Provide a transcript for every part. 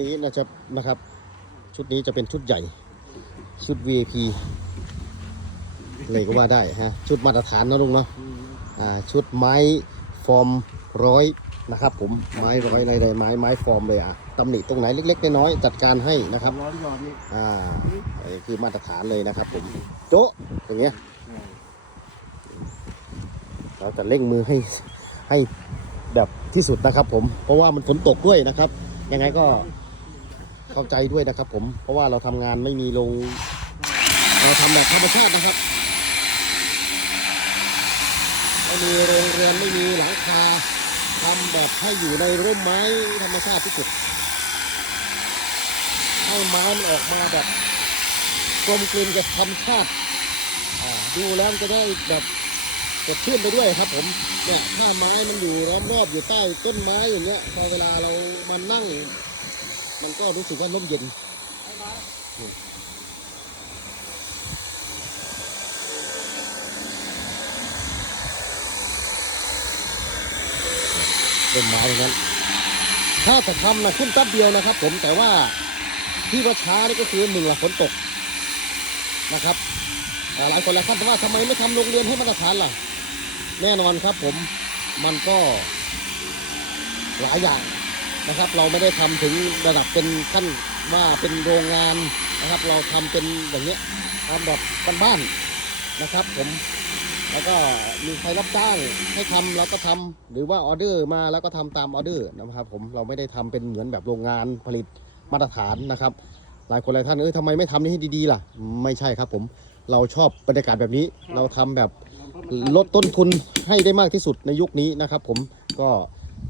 นี้นะจะนะครับ ชุดนี้จะเป็นชุดใหญ่ ชุด VIP เลยก็ว่าได้ฮะชุดมาตรฐานนะลุงเนาะอ่าชุดไม้ฟอร์มร้อยนะครับผมไม้ร้อยอะไรๆไม้ไม้ฟอร์มเลยอะตำหนิตรงไหนเล็กๆน้อยๆจัดการให้นะครับร้อนร้อนนี่อ่าอันนี้คือมาตรฐานเลยนะครับผมโจ๊ะอย่างเงี้ยเราจะเร่งมือให้ให้แบบที่สุดนะครับผมเพราะว่ามันฝนตกด้วยนะครับ ยังไงก็ เข้าใจด้วยนะครับ ผม เพราะว่าเราทำงานไม่มีลง เราทำแบบธรรมชาตินะครับ ไม่มีโรงเรือนไม่มีหลังคาทำแบบให้อยู่ในร่มไม้ธรรมชาติที่สุดให้ไม้มันออกมาแบบกลมกลืนกับธรรมชาติดูแล้วจะได้แบบสดชื่นไปด้วยครับ ผมเนี่ยถ้าไม้มันอยู่ล้อมรอบอยู่ใต้ต้นไม้อย่างเงี้ยพอเวลาเรามานั่ง มันก็รู้สึกว่าร่มเย็นอืมต้นไม้อย่างนั้น ถ้าจะทำนะขึ้นแป๊บเดียวนะครับ ผมแต่ว่าที่ว่าช้านี่ก็คือหนึ่งละฝนตกนะครับหลายคนหลายท่านว่าทำไมไม่ทำโรงเรียนให้มาตรฐานล่ะ แน่นอนครับผมมันก็หลายอย่าง นะครับ เราไม่ได้ทำถึงระดับเป็นขั้นว่าเป็นโรงงานนะครับ เราทำเป็นอย่างเงี้ยทำแบบบ้านๆนะครับ ผมแล้วก็มีใครรับจ้างให้ทำเราก็ทำหรือว่าออเดอร์มาแล้วก็ทำตามออเดอร์นะครับ ผมเราไม่ได้ทำเป็นเหมือนแบบโรงงานผลิตมาตรฐานนะครับ หลายคนหลายท่านเอ้ยทำไมไม่ทำนี่ให้ดีๆล่ะ ไม่ใช่ครับ ผมเราชอบบรรยากาศแบบนี้ เราทำแบบลดต้นทุนให้ได้มากที่สุดในยุคนี้นะครับ ผมก็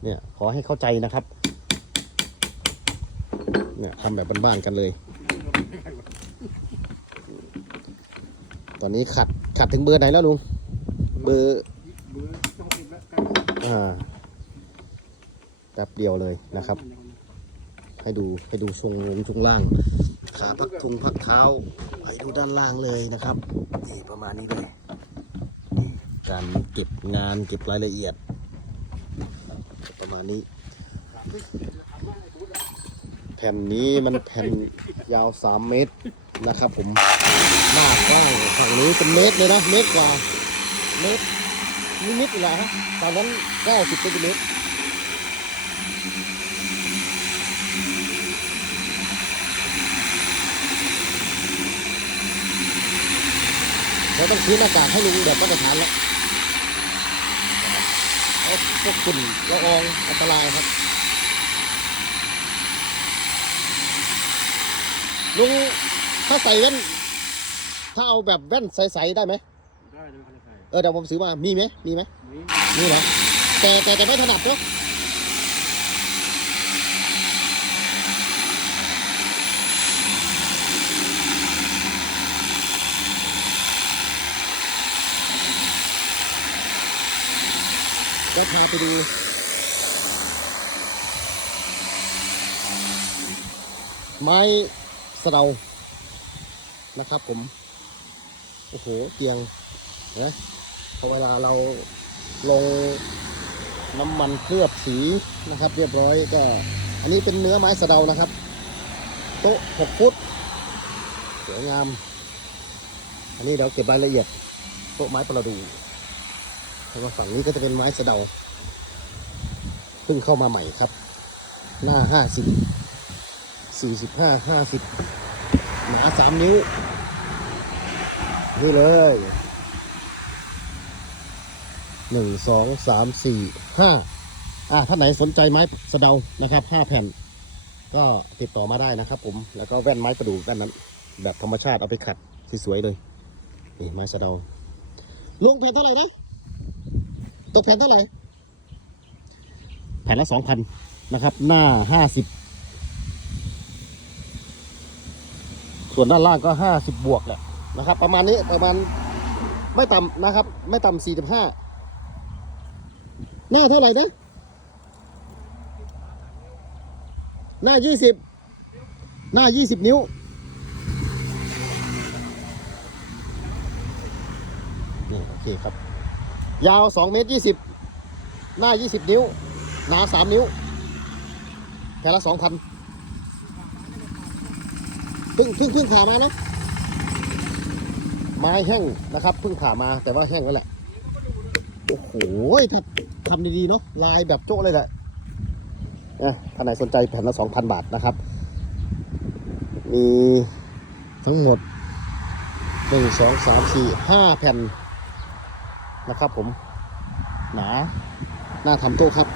เนี่ยขอให้เข้าใจนะครับ เนี่ยทำแบบบ้านๆกันเลย ตอนนี้ขัดขัดถึงเบอร์ไหนแล้วลุง เบอร์อ่าแป๊บเดียวเลยนะครับ ให้ดูให้ดูช่วงลงช่วงล่าง ขาพักทุงพักเท้าให้ดูด้านล่างเลยนะครับนี่ประมาณนี้เลยการเก็บงานเก็บรายละเอียด ประมาณนี้ แผ่นนี้มันแผ่นยาว 3 เมตรนะครับผมหน้ากว้างฝั่งนี้เป็นเมตรเลยนะเมตรกว่าเมตรนิดๆนี่แหละฮะตอนนั้น90เซนติเมตรเราต้องซื้อหน้ากากให้ลุงแบบมาตรฐานแล้วเอาพวกฝุ่นละอองอันตรายครับ ลุงถ้าใส่แว่น ถ้าเอาแบบแว่นใสๆได้ไหมได้เลยครับใส่เออเดี๋ยวผมซื้อมา มีไหมมีไหมนี่มีเหรอแต่แต่แต่ไม่ถนัดเนาะก็พาไปดูไม้ สะเดานะครับผม โอ้โห เตียงนะพอเวลาเราลงน้ำมันเคลือบสีนะครับ เรียบร้อยก็ อันนี้เป็นเนื้อไม้สะเดานะครับ โต๊ะ6ฟุตสวยงาม อันนี้เดี๋ยวเก็บรายละเอียดโต๊ะไม้ประดูแล้วก็ฝั่งนี้ก็จะเป็นไม้สะเดาเพิ่งเข้ามาใหม่ครับ หน้า 50 45 50หนา3นิ้ว นี่เลยหนึ่งสองสามสี่ห้าอ่าท่านไหนสนใจไม้สะเดานะครับห้าแผ่น ก็ติดต่อมาได้นะครับผมแล้วก็แว่นไม้ประดู่ด้านนั้น แบบธรรมชาติเอาไปขัดสวยๆเลยนี่ไม้สะเดาลงแผ่นเท่าไหร่นะตกแผ่นเท่าไหร่แผ่นละสองพันนะครับ หน้าห้าสิบ ส่วนด้านล่างก็ห้าสิบบวกแหละนะครับ ประมาณนี้ประมาณไม่ต่ำนะครับ ไม่ต่ำสี่สิบห้าหน้าเท่าไหร่นะ หน้ายี่สิบหน้ายี่สิบนิ้ว นี่โอเคครับ ยาวสองเมตรยี่สิบหน้ายี่สิบนิ้ว หนาสามนิ้ว แค่ละสองพัน พิ่งเพิ่งเพิ่งผ่ามาเนาะไม้แห้งนะครับเพิ่งผ่ามาแต่ว่าแห้งแล้วแหละโอ้โหถ้าทำดีๆเนาะลายแบบโจ้เลยแหละนะท่านไหนสนใจแผ่นละสองพันบาทนะครับ มีทั้งหมดหนึ่งสองสามสี่ห้าแผ่นนะครับผม หนาหน้าทำโต๊ะครับ